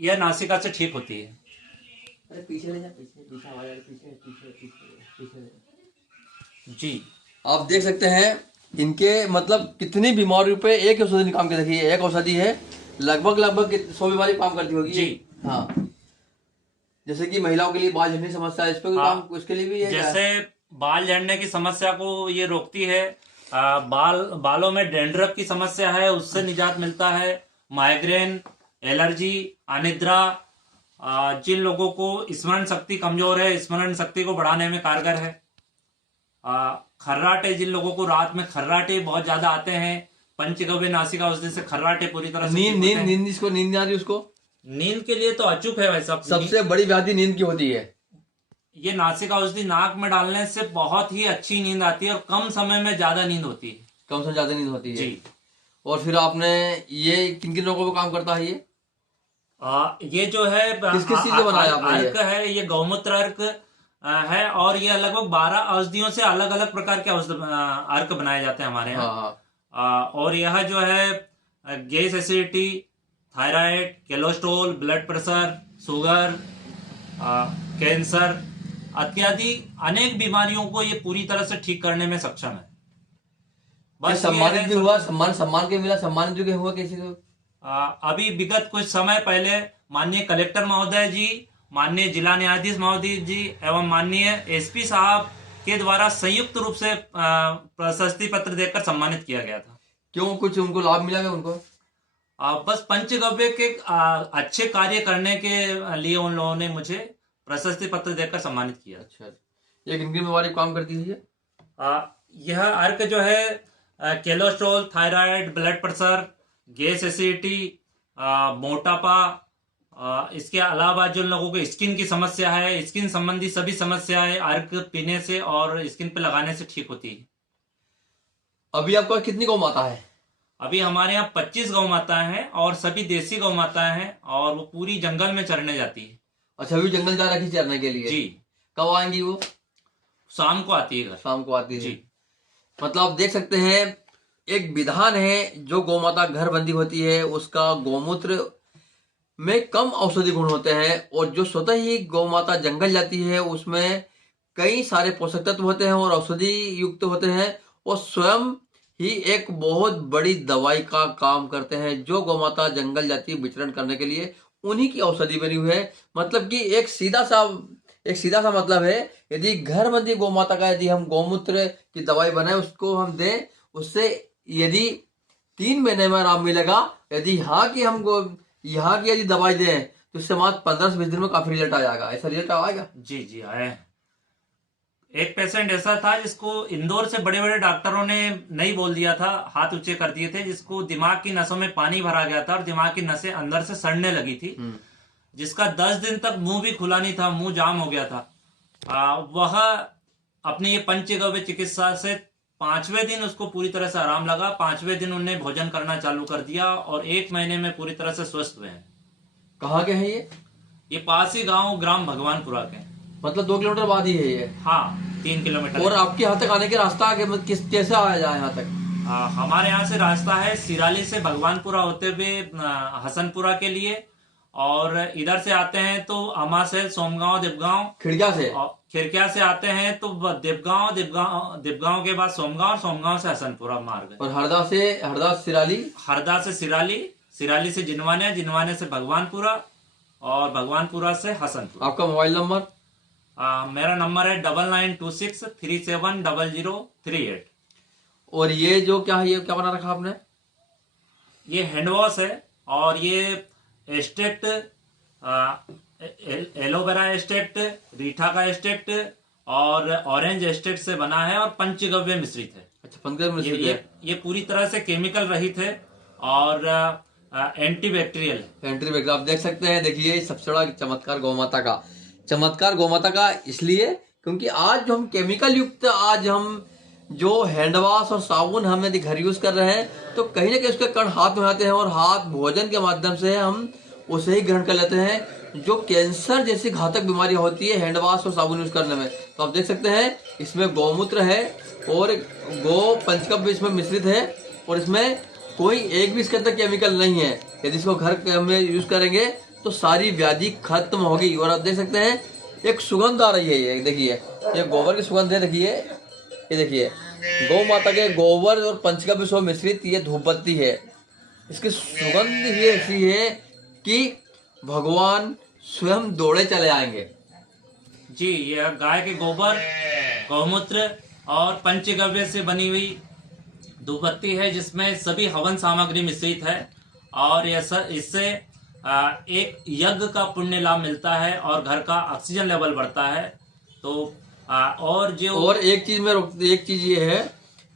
यह नासिका से ठीक होती है। अरे पीछे ले जा, पीछे पीछे आवाज आ रही, पीछे पीछे पीछे पीछे ले जा। जी आप देख सकते हैं इनके मतलब कितनी बीमारियों पे एक औषधि काम की। देखिए एक औषधि है, लगभग लगभग 100 बीमारी काम करती होगी। जी हाँ, जैसे कि महिलाओं के लिए बाल झड़ने की समस्या है, इस पे कोई हाँ, काम उसके लिए भी है क्या? जैसे बाल झड़ने की समस्या को ये रोकती है। बालों में डैंड्रफ की समस्या है, उससे निजात मिलता है। माइग्रेन, एलर्जी, अनिद्रा, जिन लोगों को स्मरण शक्ति कमजोर है, स्मरण शक्ति को बढ़ाने में कारगर है। खर्राटे, जिन लोगों को रात में खर्राटे बहुत ज्यादा आते हैं, पंचगव्य नासिका औषधि से खर्राटे पूरी तरह से नींद ठीक होते नींद हैं। नींद जिसको नींद नहीं आ रही उसको, नींद के लिए तो अचूक है भाई साहब। सबसे बड़ी व्याधि नींद की होती है। ये नासिका औषधि नाक में डालने से बहुत ही अच्छी नींद आती है और कम समय में ज्यादा नींद होती है। कम से ज्यादा नींद होती है जी। और फिर आपने ये किन किन लोगों को काम करता है ये? ये जो है किस किस चीज से बनाया आपने ये? अर्क है, ये गौमूत्र अर्क है, और ये लगभग 12 औषधियों से अलग अलग प्रकार के अर्क बनाए जाते हैं हमारे यहाँ। हाँ हाँ। और यह जो है gas acidity, thyroid, cholesterol, blood pressure, sugar, cancer इत्यादि अनेक बीमारियों को ये पूरी तरह से ठीक करने में सक्षम है। ये बस सम्मानित है भी हुआ, सम्मान के मिला, सम्मानित भी हुआ किसी को? अभी विगत कुछ समय पहले माननीय कलेक्टर महोदय जी, माननीय जिला न्यायाधीश महोदय जी एवं माननीय एसपी साहब के द्वारा संयुक्त रूप से प्रशस्ति पत्र देकर सम्मानित किया गया था। क्यों, कुछ उनको लाभ मिला क्या उनको? बस पंचगव्य के अच्छे कार्य करने के लिए उन लोगों ने मुझे प्रशस्ति पत्र देकर सम्मानित किया। अच्छा, ये किन किन बीमारी काम करती है ये? यह अर्क जो है cholesterol, thyroid, blood pressure, gas acidity, मोटापा, इसके अलावा जो लोगों को स्किन की समस्या है, स्किन संबंधी सभी समस्याएं अर्क पीने से और स्किन पे लगाने से ठीक होती है। अभी आपका कितनी गौ माता है? अभी हमारे यहाँ 25 गौ माताएं हैं और सभी देसी गौ माताएं हैं और वो पूरी जंगल में चरने जाती है। अच्छा, अभी जंगल जा रखी चरने के लिए? जी। कब आएंगी वो? शाम को आती है घर। शाम को आती है जी। मतलब आप देख सकते हैं एक विधान है, जो गौ माता घर बंदी होती है उसका गौमूत्र में कम औषधि गुण होते हैं, और जो स्वतः ही गौ माता जंगल जाती है उसमें कई सारे पोषक तत्व होते हैं और औषधि युक्त होते हैं, और स्वयं ही एक बहुत बड़ी दवाई का काम करते हैं। जो गौ माता जंगल जाती है विचरण करने के लिए, उन्हीं की औषधि बनी हुई है। मतलब कि एक सीधा सा मतलब है, यदि घर बंदी गौ माता का यदि हम गौमूत्र की दवाई बनाए उसको हम दें, उससे यदि 3 महीने में आराम मिलेगा। यदि यहाँ की यदि दवाई दें तो उससे मात्र 15 से 20 दिन में काफी रिजल्ट आ जाएगा। ऐसा रिजल्ट आएगा? जी जी आए। एक पेशेंट ऐसा था जिसको इंदौर से बड़े बड़े डॉक्टरों ने नहीं बोल दिया था, हाथ ऊंचे कर दिए थे, जिसको दिमाग की नसों में पानी भरा गया था और दिमाग की नसें अंदर से सड़ने लगी थी, जिसका 10 दिन तक मुंह भी खुला नहीं था, मुंह जाम हो गया था। वह अपने ये पंचगव्य चिकित्सा से 5वें दिन उसको पूरी तरह से आराम लगा। 5वें दिन उन्हें भोजन करना चालू कर दिया और 1 महीने में पूरी तरह से स्वस्थ हुए हैं। कहाँ के हैं ये पास ही गांव ग्राम भगवानपुरा के। मतलब 2 किलोमीटर बाद ही है ये? हाँ, 3 किलोमीटर। और आपके यहाँ तक आने के रास्ता कैसे आया जाए यहाँ तक? हमारे यहाँ से रास्ता है सिराली से भगवानपुरा होते हुए हसनपुरा के लिए, और इधर से आते हैं तो अमा से सोमगांव, देवगांव, खिड़किया से आते हैं तो देवगांव के बाद सोमगांव, सोमगांव से हसनपुरा मार्ग। और हरदा से सिराली से जिनवाने, जिनवाने से भगवानपुरा और भगवानपुरा से हसनपुरा। आपका मोबाइल नंबर? मेरा नंबर है 9926370038। और ये जो क्या है, ये क्या बना रखा आपने? ये हैंड वॉश है और ये एस्टेक्ट, एलोवेरा एस्टेक्ट, रीठा का एस्टेक्ट और ऑरेंज एस्टेक्ट से बना है और पंचगव्य मिश्रित है। अच्छा, पंचगव्य मिश्रित है। ये पूरी तरह से केमिकल रहित है और एंटीबैक्टीरियल। आप देख सकते हैं, देखिए सबसे बड़ा चमत्कार गौ माता का इसलिए क्योंकि आज जो हम केमिकल युक्त जो हैंड वॉश और साबुन हम यदि घर यूज कर रहे हैं तो कहीं ना कहीं उसके कण हाथ में आते हैं और हाथ भोजन के माध्यम से हम उसे ही ग्रहण कर लेते हैं। जो कैंसर जैसी घातक बीमारियां होती है हैंड वॉश और साबुन यूज करने में। तो आप देख सकते हैं इसमें गौमूत्र है और गौ पंचगव्य इसमें मिश्रित है, और इसमें कोई एक भी इसके अंदर केमिकल नहीं है। यदि इसको घर में यूज करेंगे तो सारी व्याधि खत्म होगी। और आप देख सकते हैं एक सुगंध आ रही है, ये देखिए, ये गोबर की सुगंध है, देखिए ये देखिए, गौ माता के गोबर और पंचगव्य से मिश्रित ये धूपबत्ती है। इसकी सुगंध ही ऐसी है कि भगवान स्वयं दौड़े चले आएंगे। जी, यह गाय के गोबर, गौमूत्र और पंचगव्य से बनी हुई धूपबत्ती है, जिसमें सभी हवन सामग्री मिश्रित है। और इससे एक यज्ञ का पुण्य लाभ मिलता है और घर का ऑक्सीजन लेवल बढ़ता है। तो और एक चीज ये है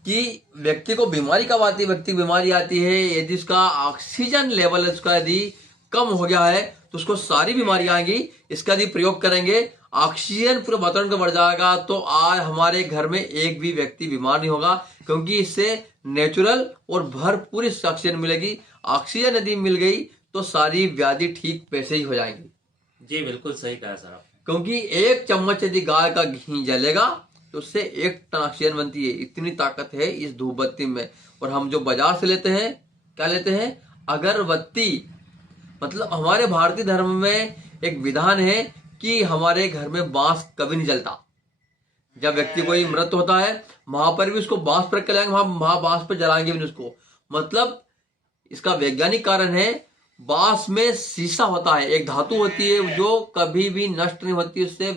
कि व्यक्ति को बीमारी कब आती है, व्यक्ति बीमारी आती है यदि उसका ऑक्सीजन लेवल उसका यदि कम हो गया है तो उसको सारी बीमारी आएंगी। इसका यदि प्रयोग करेंगे, ऑक्सीजन पूरे वातावरण का बढ़ जाएगा, तो आज हमारे घर में एक भी व्यक्ति बीमार नहीं होगा, क्योंकि इससे नेचुरल और भरपूर ऑक्सीजन मिलेगी। ऑक्सीजन यदि मिल गई तो सारी व्याधि ठीक वैसे ही हो जाएंगी। जी, बिल्कुल सही कहा सर आप। क्योंकि एक चम्मच यदि गाय का घी जलेगा तो उससे 1 टन ऑक्सीजन बनती है। इतनी ताकत है इस धूपबत्ती में। और हम जो बाजार से लेते हैं, क्या लेते हैं? अगरबत्ती। मतलब हमारे भारतीय धर्म में एक विधान है कि हमारे घर में बांस कभी नहीं जलता। जब व्यक्ति कोई मृत होता है, वहां पर भी उसको बांस पर जलाएंगे, वहां बांस पर जलाएंगे भी नहीं उसको। मतलब इसका वैज्ञानिक कारण है, बांस में सीसा होता है, एक धातु होती है जो कभी भी नष्ट नहीं होती, उससे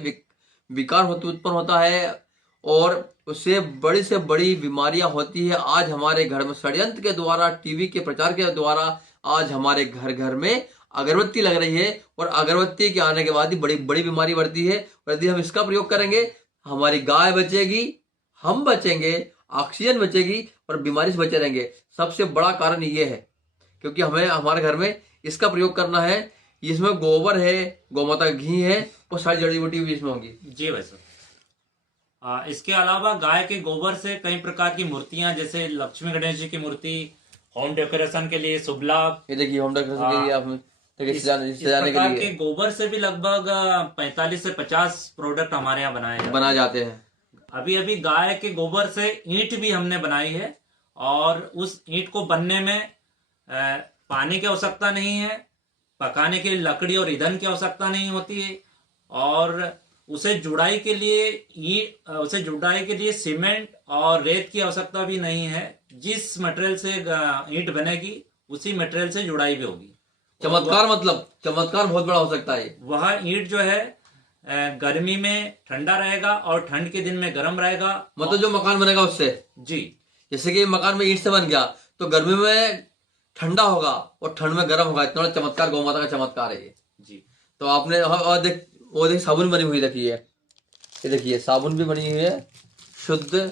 विकार उत्पन्न होता है और उससे बड़ी से बड़ी बीमारियां होती है। आज हमारे घर में षड्यंत्र के द्वारा, टीवी के प्रचार के द्वारा आज हमारे घर घर में अगरबत्ती लग रही है और अगरबत्ती के आने के बाद ही बड़ी बड़ी बीमारी बढ़ती है। और यदि हम इसका प्रयोग करेंगे, हमारी गाय बचेगी, हम बचेंगे, ऑक्सीजन बचेगी और बीमारी से बचे रहेंगे। सबसे बड़ा कारण ये है, क्योंकि हमें हमारे घर में इसका प्रयोग करना है। इसमें गोबर है, गौमाता का घी है और सारी जड़ी बूटी भी इसमें होंगी। जी भाई साहब। इसके अलावा गाय के गोबर से कई प्रकार की मूर्तियां, जैसे लक्ष्मी गणेश जी की मूर्ति, होम डेकोरेशन के लिए शुभ लाभ, ये देखिए होम डेकोरेशन के लिए आपने इस सजाने प्रकार के के लिए गोबर से भी लगभग 45 से 50 प्रोडक्ट हमारे यहाँ बनाए जाते हैं। अभी अभी गाय के गोबर से ईंट भी हमने बनाई है, और उस ईंट को बनने में पानी की आवश्यकता नहीं है, पकाने के लिए लकड़ी और ईंधन की आवश्यकता नहीं होती है, और उसे जुड़ाई के लिए सीमेंट और रेत की आवश्यकता भी नहीं है। जिस मटेरियल से ईंट बनेगी उसी मटेरियल से जुड़ाई भी होगी। चमत्कार, मतलब चमत्कार बहुत बड़ा हो सकता है। वह ईंट जो है गर्मी में ठंडा रहेगा और ठंड के दिन में गर्म रहेगा। मतलब जो मकान बनेगा उससे, जी, जैसे कि मकान में ईंट से बन गया तो गर्मी में ठंडा होगा और ठंड में गर्म होगा। इतना बड़ा चमत्कार गौ माता का चमत्कार है ये। जी, तो आपने और देख साबुन बनी हुई रखी है, ये देखिए साबुन भी बनी हुई है, शुद्ध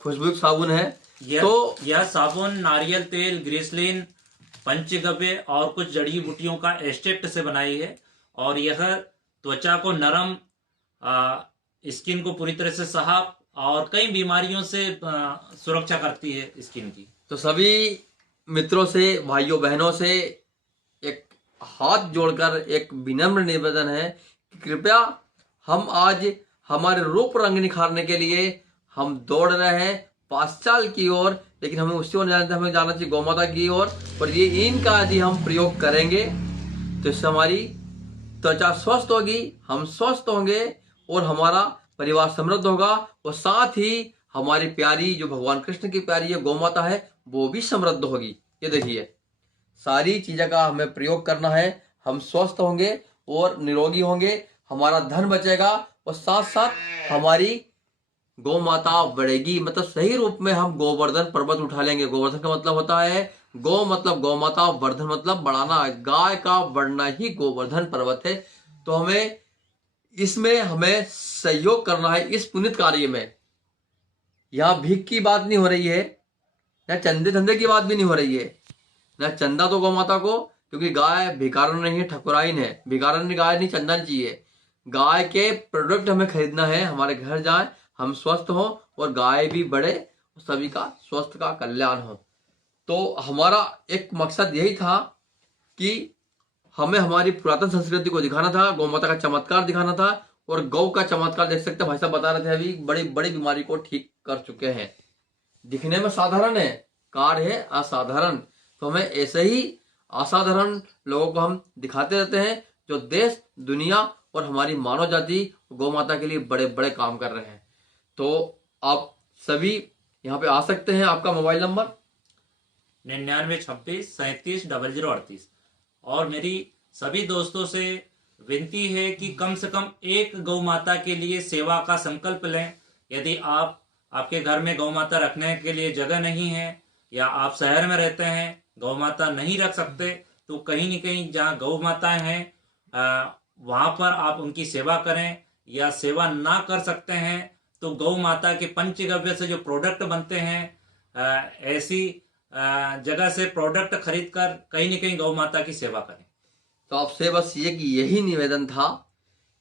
खुशबू साबुन है। तो यह साबुन नारियल तेल, ग्लिसरीन, पंचगव्य और कुछ जड़ी बूटियों का एक्सट्रैक्ट से बनाई है, और यह त्वचा को नरम, स्किन को पूरी तरह से साफ और कई बीमारियों से सुरक्षा करती है स्किन की। तो सभी मित्रों से, भाइयों बहनों से एक हाथ जोड़कर एक विनम्र निवेदन है कि कृपया हम आज हमारे रूप रंग निखारने के लिए हम दौड़ रहे हैं पाश्चात्य की ओर, लेकिन हमें उससे ओर जानते, हमें जाना चाहिए गौ माता की ओर। और ये इनका यदि हम प्रयोग करेंगे तो इससे हमारी त्वचा स्वस्थ होगी, हम स्वस्थ होंगे और हमारा परिवार समृद्ध होगा, और साथ ही हमारी प्यारी जो भगवान कृष्ण की प्यारी है गौ माता है वो भी समृद्ध होगी। ये देखिए सारी चीजों का हमें प्रयोग करना है, हम स्वस्थ होंगे और निरोगी होंगे, हमारा धन बचेगा और साथ साथ हमारी गौ माता बढ़ेगी। मतलब सही रूप में हम गोवर्धन पर्वत उठा लेंगे। गोवर्धन का मतलब होता है गौ, मतलब गौ माता, वर्धन मतलब बढ़ाना, गाय का बढ़ना ही गोवर्धन पर्वत है। तो हमें इसमें हमें सहयोग करना है इस पुनित कार्य में। यहाँ भीख की बात नहीं हो रही है, या चंदे धंधे की बात भी नहीं हो रही है, ना चंदा तो गौ माता को, क्योंकि गाय भिखारन नहीं है, ठकुराइन है। भिखारन गाय नहीं, चंदा नहीं चाहिए। गाय के प्रोडक्ट हमें खरीदना है, हमारे घर जाए, हम स्वस्थ हो और गाय भी बढ़े, सभी का स्वस्थ का कल्याण हो। तो हमारा एक मकसद यही था कि हमें हमारी पुरातन संस्कृति को दिखाना था, गौ माता का चमत्कार दिखाना था। और गौ का चमत्कार देख सकते हैं, भाई साहब बता रहे थे अभी, बड़ी बड़ी बीमारी को ठीक कर चुके हैं। दिखने में साधारण है, कार्य है असाधारण। तो हमें ऐसे ही असाधारण लोगों को हम दिखाते रहते हैं, जो देश, दुनिया और हमारी मानव जाति गौ माता के लिए बड़े बड़े काम कर रहे हैं। तो आप सभी यहाँ पे आ सकते हैं। आपका मोबाइल नंबर 9926370038। और मेरी सभी दोस्तों से विनती है कि कम से कम एक गौ माता के लिए सेवा का संकल्प लें। यदि आपके घर में गौ माता रखने के लिए जगह नहीं है, या आप शहर में रहते हैं, गौ माता नहीं रख सकते, तो कहीं न कहीं जहाँ गौ माताएं हैं वहां पर आप उनकी सेवा करें। या सेवा ना कर सकते हैं तो गौ माता के पंचगव्य से जो प्रोडक्ट बनते हैं, ऐसी जगह से प्रोडक्ट खरीद कर कहीं न कहीं गौ माता की सेवा करें। तो आपसे बस यही निवेदन था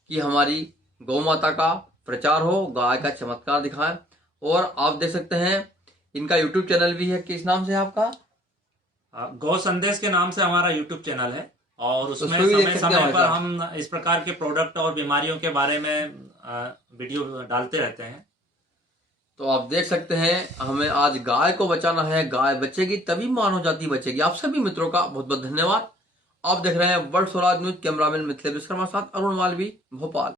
कि हमारी गौ माता का प्रचार हो, गाय का चमत्कार दिखाएं। और आप देख सकते हैं इनका यूट्यूब चैनल भी है। किस नाम से है आपका? गौ संदेश के नाम से हमारा यूट्यूब चैनल है, और उसमें भी देख समय सकते हैं समय हमारे पर साथ। हम इस प्रकार के प्रोडक्ट और बीमारियों के बारे में वीडियो डालते रहते हैं। तो आप देख सकते हैं, हमें आज गाय को बचाना है। गाय बचेगी तभी मानव जाति बचेगी। आप सभी मित्रों का बहुत बहुत धन्यवाद। आप देख रहे हैं world Swaraj news. Cameraman Mithilesh Vishwakarma साथ अरुण मालवी, भोपाल।